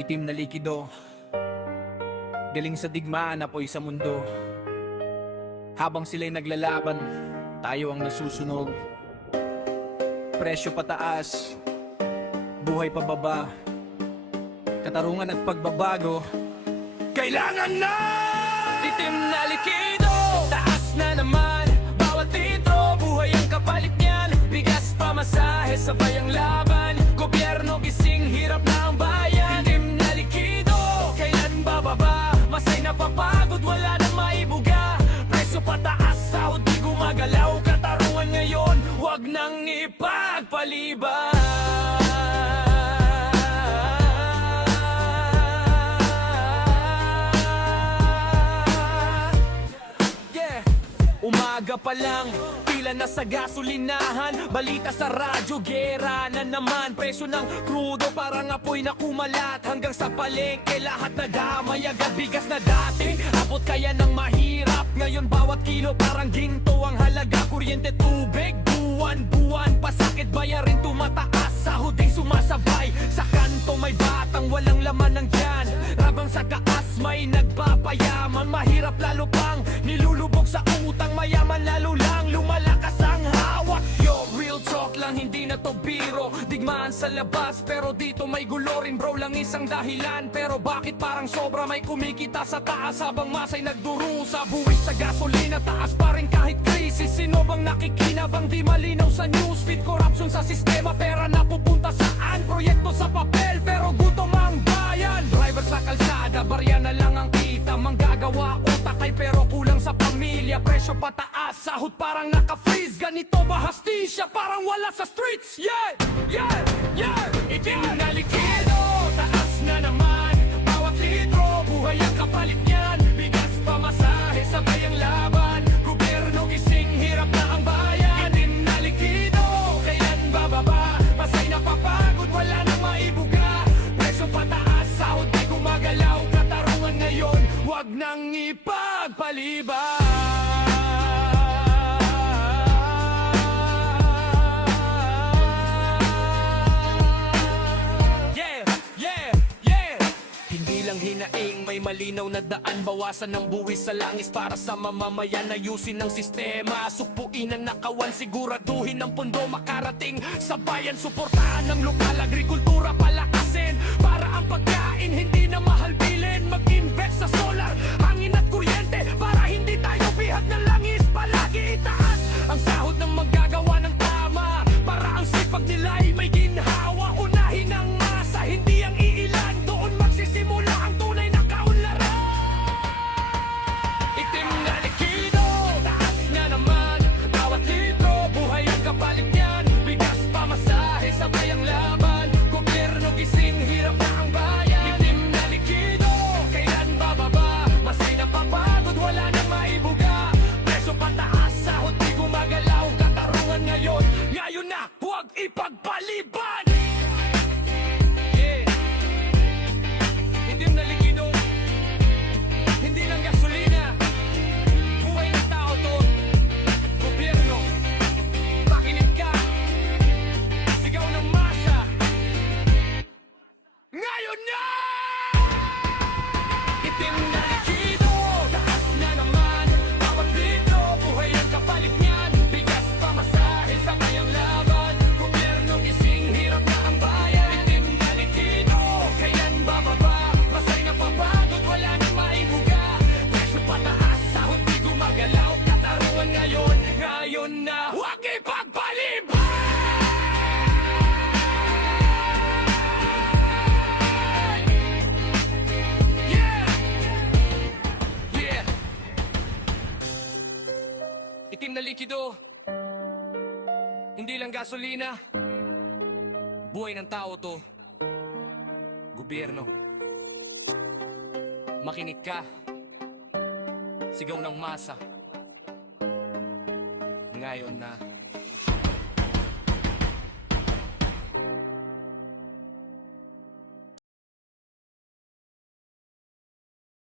Itim na likido, galing sa digmaan, apoy sa mundo. Habang sila'y naglalaban, tayo ang nasusunog. Presyo pataas, buhay pababa, katarungan at pagbabago. Kailangan na! Itim na likido, taas na naman, bawat litro, buhay ang kapalit niyan. Bigas pamasahe, sabay ang laban, gobyerno gising, hirap na ang bayan. Itim na likido, kailan bababa, masay napapagod, wala nang maibuga. Presyo pataas, sahod di gumagalaw, katarungan ngayon, wag nang ipagpaliban. Umaga pa lang, pila na sa gasolinahan. Balita sa radyo, gera na naman. Presyo ng krudo parang apoy na kumalat. Hanggang sa palengke, lahat na damay. Agad bigas na dati, abot kaya ng mahirap. Ngayon bawat kilo parang ginto ang halaga. Kuryente, tubig, buwan-buwan. Pasakit, bayarin tumataas, sahod ay sumasabay. Sa kanto may batang walang laman ng tiyan. Rabang sa kaas may nagpapayaman. Mahirap lalo pang nilulubog sa utang. Mayaman lalo lang lumalakas ang hawak. Yo, real talk lang, hindi na to biro. Digmaan sa labas pero dito may gulo rin bro. Lang isang dahilan, pero bakit parang sobra may kumikita sa taas habang masay nagdurusa. Buwis sa gasolina, taas pa rin kahit krisis. Sino bang nakikinabang di malinaw sa newsfeed? Corruption sa sistema, pera napupunta saan? Proyekto sa papel pero gutom ang bayan. Driver sa kalsada, barya na lang ang kita. Manggagawa utak ay pero kulang sa pamilya. Presyo pataas, sahod parang naka-freeze. Ganito ba hastisya? Parang wala sa streets. Yeah, yeah, yeah. Itim na likido, taas na naman. Bawat litro, buhay ang kapalit niyan. Bigas pamasahe, sabay ang laban. Gobyerno gising, hirap na ang bayan. Itim na likido, kailan bababa? Masay napapagod, wala nang maibuga. Presyo pataas, sahod di gumagalaw. Katarungan ngayon, wag nang ipagpaliban. Hinaing may malinaw na daan, bawasan ng buwis sa langis para sa mamamayan. Ayusin ng sistema, supuin ang nakawan, siguraduhin ng pondo makarating sa bayan. Suportahan ng lokal, agrikultura palakasin para ang pagkain hindi na mahal bilhin. Mag-invest sa solar, hangin at kuryente para hindi tayo bihag ng langis. Palagi itaas ang sahod ng manggagawa ng tama para ang sipag nila ay may ginhawa. Unahin ang masa, hindi ang iilan, doon magsisimula ang tunay na kaunlaran. Itim na likido, taas na naman. Bawat litro, buhay ang kapalit niyan. Bigas pamasahe, sabay ang laban. Gobyerno gising, hirap na ang bayan. Itim na likido, kailan bababa? Masay napapagod, wala nang maibuga. Presyo pataas, sahod di gumagalaw. Katarungan ngayon, ngayon na, huwag ipagpaliban. Itim na likido, hindi lang gasolina. Buhay ng tao to. Gobyerno, makinig ka. Sigaw ng masa, ngayon na! Itim na likido, taas na naman. Bawat litro, buhay ang kapalit niyan. Bigas pamasahe, sabay ang laban. Gobyerno gising, hirap na ang bayan. Itim na likido, kailan bababa? Masay napapagod, wala nang maibuga. Presyo pataas, sahod di gumagalaw. Katarungan ngayon, ngayon na, huwag ipagpaliban! Yeah! Yeah! Itim na likido, hindi lang gasolina. Buhay ng tao to. Gobyerno, makinig ka. Sigaw ng masa, ngayon na.